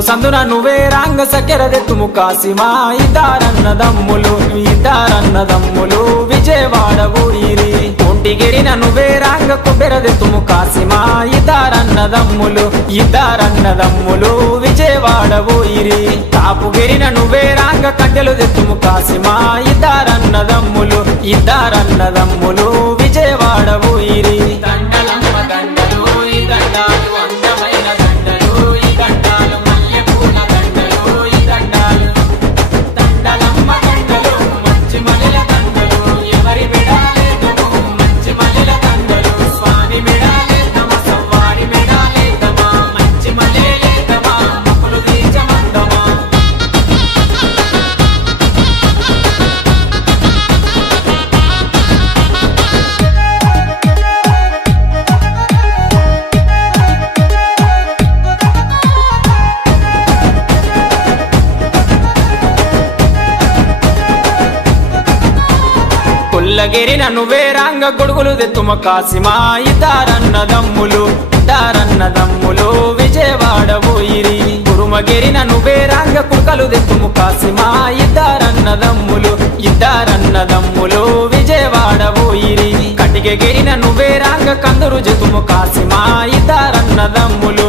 సందున నువ్వే రాంగ సకెరదెత్తుము కాసిమా ఇద్దారన్నదమ్ములు విజయవాడ ఊరిరి ఒంటిగిరిన నువ్వే రాంగ కొబ్బెరదెత్తుము కాసిమా ఇద్దారన్నదమ్ములు విజయవాడ ఊరిరి కాపుగిరిన నువ్వే రాంగ కట్టెలు దెత్తుము కాసిమా ఇద్దారన్నదమ్ములు విజయవాడ ఊరిరి కొల్లగిరిన నువ్వే రాంగ గొడుగులు దెత్తుమ కాసిమా ఇద్దారన్నదమ్ములు విజయవాడ ఊరిరి కురుమగిరిన నువ్వే రాంగ కుక్కలు దెత్తుము కాసిమా ఇద్దారన్నదమ్ములు విజయవాడ ఊరిరి కటికెగిరిన నువ్వే రాంగ కందురు జెతుము కాసిమా ఇద్దారన్నదమ్ములు